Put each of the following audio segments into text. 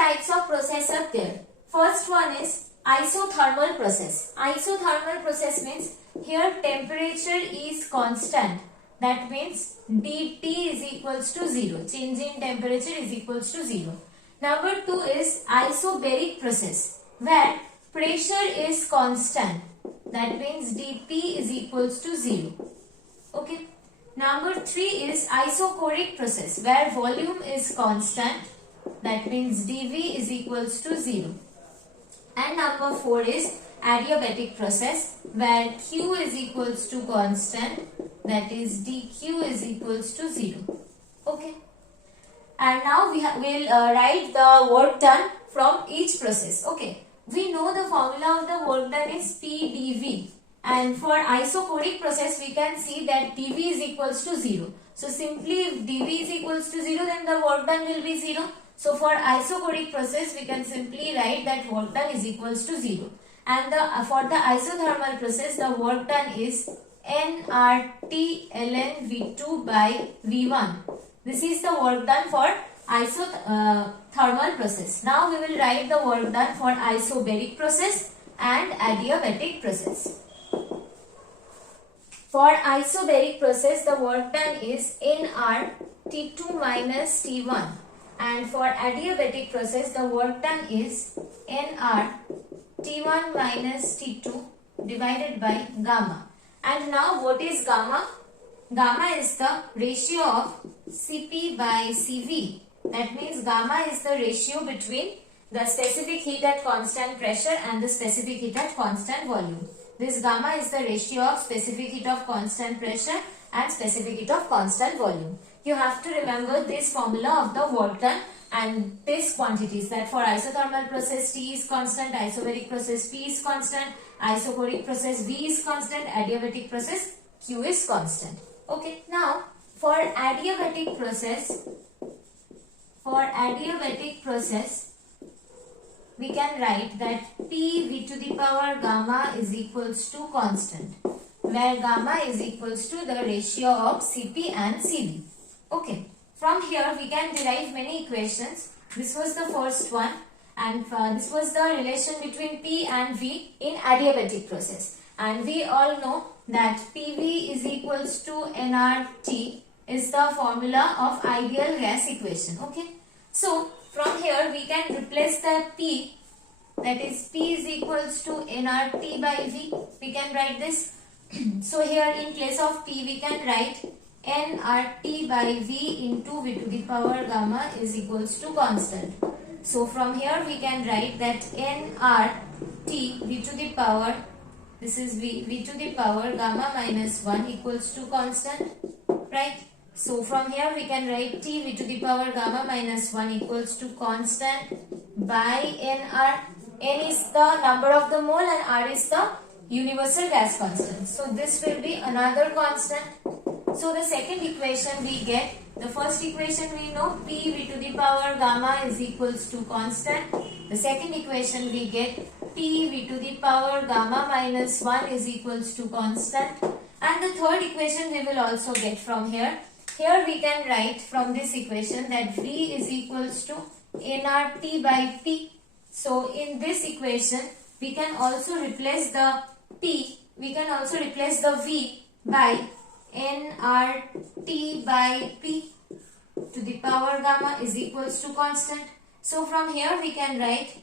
types of process are there. First one is isothermal process. Isothermal process means here temperature is constant. That means dT is equals to 0. Change in temperature is equals to 0. Number 2 is isobaric process where pressure is constant. That means dP is equals to 0. Okay. Number 3 is isochoric process where volume is constant. That means dV is equals to 0. And number 4 is adiabatic process where Q is equals to constant. That is dQ is equals to 0. Okay. And now we will write the work done from each process. Okay. We know the formula of the work done is PdV. And for isochoric process, we can see that dV is equals to 0. So simply if dV is equals to 0, then the work done will be 0. So for isochoric process, we can simply write that work done is equals to 0. And for the isothermal process, the work done is nRT ln V2 by V1. This is the work done for isothermal process. Now we will write the work done for isobaric process and adiabatic process. For isobaric process, the work done is nR T2 minus T1. And for adiabatic process, the work done is nR T1 minus T2 divided by gamma. And now what is gamma? Gamma is the ratio of Cp by Cv. That means gamma is the ratio between the specific heat at constant pressure and the specific heat at constant volume. This gamma is the ratio of specific heat of constant pressure and specific heat of constant volume. You have to remember this formula of the work done and this quantities, that for isothermal process T is constant, isobaric process P is constant, isochoric process V is constant, adiabatic process Q is constant. Okay, now for adiabatic process, we can write that P V to the power gamma is equals to constant, where gamma is equals to the ratio of Cp and Cv. Okay, from here we can derive many equations. This was the first one, and this was the relation between P and V in adiabatic process. And we all know that PV is equals to nRT is the formula of ideal gas equation. Okay, so from here we can replace the P, that is P is equals to nRT by V. We can write this. So here in place of P we can write nRT by V into V to the power gamma is equals to constant. So from here we can write that nRT V to the power, this is V to the power gamma minus 1 equals to constant, right? So from here we can write T V to the power gamma minus 1 equals to constant by nR. N is the number of the mole and R is the universal gas constant. So this will be another constant. So the second equation we get, the first equation we know P V to the power gamma is equals to constant. The second equation we get T V to the power gamma minus 1 is equals to constant. And the third equation we will also get from here. Here we can write from this equation that V is equals to nRT by P. So in this equation we can also replace the P, we can also replace the V by nRT by P to the power gamma is equals to constant. So from here we can write,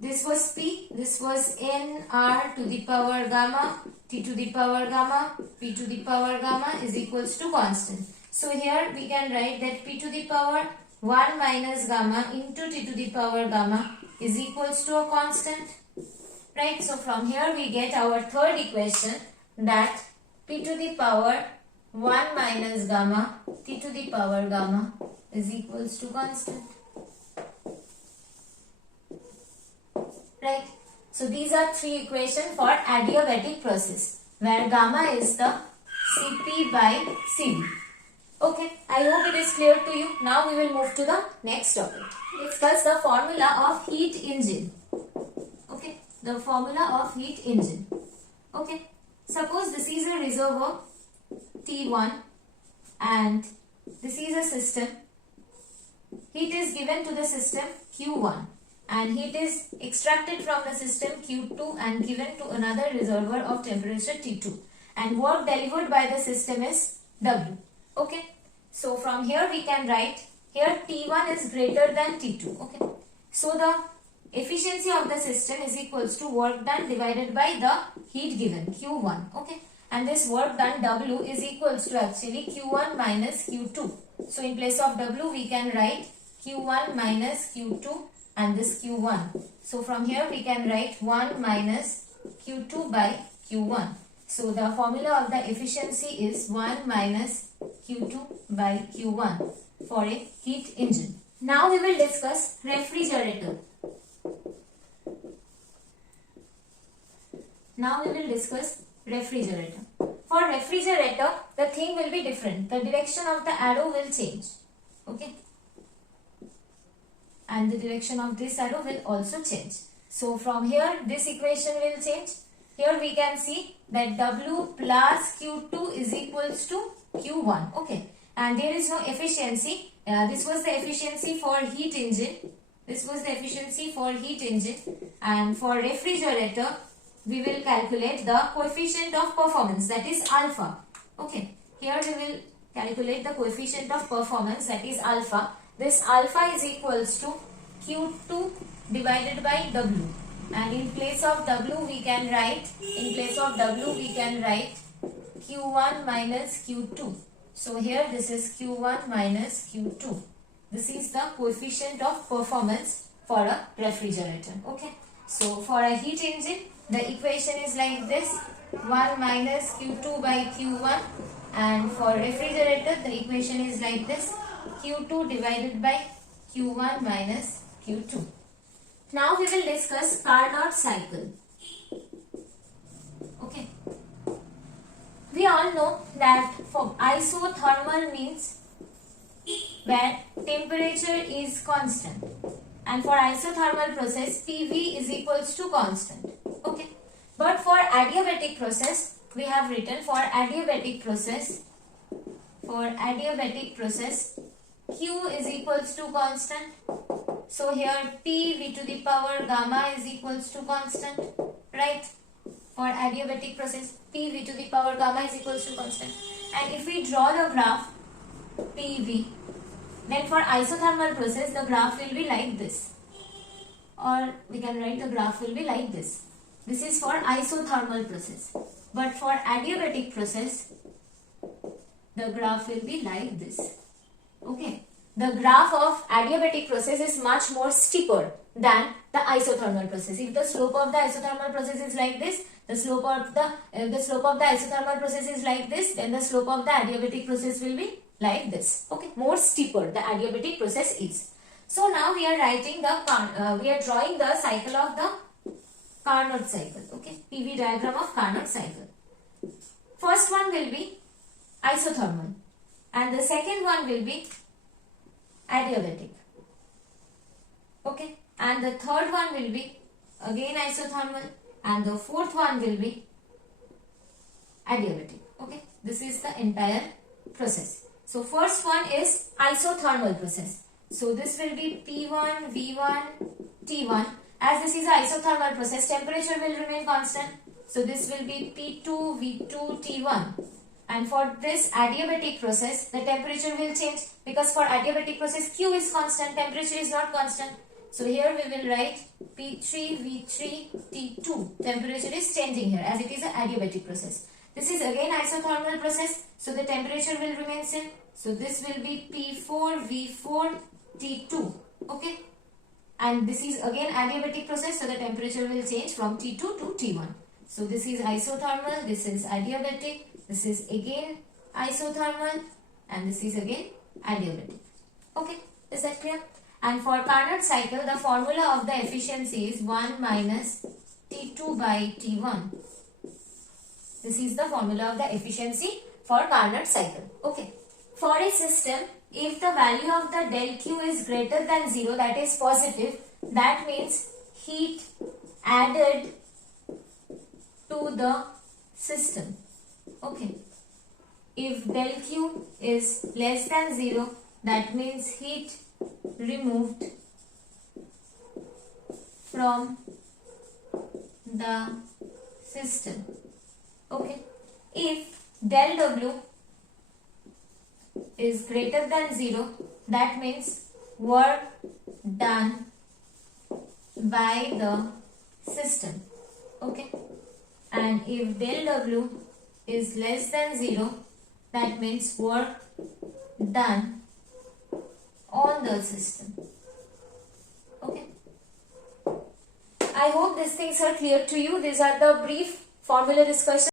this was P, this was nR to the power gamma, T to the power gamma, P to the power gamma is equals to constant. So here we can write that P to the power 1 minus gamma into T to the power gamma is equals to a constant, right? So from here we get our third equation, that P to the power 1 minus gamma T to the power gamma is equals to constant, right? So these are three equations for adiabatic process where gamma is the Cp by Cv. Okay, I hope it is clear to you. Now we will move to the next topic. Discuss the formula of heat engine. Okay, the formula of heat engine. Okay, suppose this is a reservoir T1 and this is a system heat is given to the system Q1 and heat is extracted from the system Q2 and given to another reservoir of temperature T2, and work delivered by the system is W. Okay. So from here we can write here T1 is greater than T2. Okay. So the efficiency of the system is equals to work done divided by the heat given Q1. Okay. And this work done W is equals to actually Q1 minus Q2. So in place of W we can write Q1 minus Q2 and this Q1. So from here we can write 1 minus Q2 by Q1. So the formula of the efficiency is 1 minus Q2 by Q1 for a heat engine. Now we will discuss refrigerator. Now we will discuss refrigerator. For refrigerator, the thing will be different. The direction of the arrow will change. Okay. And the direction of this arrow will also change. So from here, this equation will change. Here we can see that W plus Q2 is equals to Q1. Okay. And there is no efficiency. This was the efficiency for heat engine. This was the efficiency for heat engine. And for refrigerator, we will calculate the coefficient of performance, that is alpha. Okay. Here we will calculate the coefficient of performance, that is alpha. This alpha is equals to Q2 divided by W. And in place of W we can write, Q1 minus Q2. So here this is Q1 minus Q2. This is the coefficient of performance for a refrigerator. Okay. So for a heat engine, the equation is like this, 1 minus Q2 by Q1, and for refrigerator the equation is like this, Q2 divided by Q1 minus Q2. Now we will discuss Carnot cycle. Okay. We all know that for isothermal means where temperature is constant, and for isothermal process PV is equals to constant. Okay. But for adiabatic process, we have written for adiabatic process, Q is equals to constant. So here P V to the power gamma is equals to constant, right? For adiabatic process, P V to the power gamma is equals to constant. And if we draw the graph PV, then for isothermal process, the graph will be like this. Or we can write the graph will be like this. This is for isothermal process. But for adiabatic process, the graph will be like this. Okay. The graph of adiabatic process is much more steeper than the isothermal process. If the slope of the isothermal process is like this, the slope of the isothermal process is like this, then the slope of the adiabatic process will be like this. Okay. More steeper the adiabatic process is. So now we are writing we are drawing the cycle of the Carnot cycle. Okay, PV diagram of Carnot cycle. First one will be isothermal, and the second one will be adiabatic. Okay, and the third one will be again isothermal, and the fourth one will be adiabatic. Okay, this is the entire process. So first one is isothermal process. So this will be P1, V1, T1. As this is an isothermal process, temperature will remain constant. So this will be P2, V2, T1. And for this adiabatic process, the temperature will change, because for adiabatic process, Q is constant, temperature is not constant. So here we will write P3, V3, T2. Temperature is changing here as it is an adiabatic process. This is again isothermal process, so the temperature will remain same. So this will be P4, V4, T2. Okay. And this is again adiabatic process, so the temperature will change from T2 to T1. So this is isothermal, this is adiabatic, this is again isothermal, and this is again adiabatic. Okay, is that clear? And for Carnot cycle, the formula of the efficiency is 1 minus T2 by T1. This is the formula of the efficiency for Carnot cycle. Okay. For a system, if the value of the del Q is greater than 0, that is positive, that means heat added to the system. Okay. If del Q is less than 0, that means heat removed from the system. Okay, if del W is greater than 0, that means work done by the system. Okay, and if del W is less than 0, that means work done on the system. Okay, I hope these things are clear to you. These are the brief formula discussion.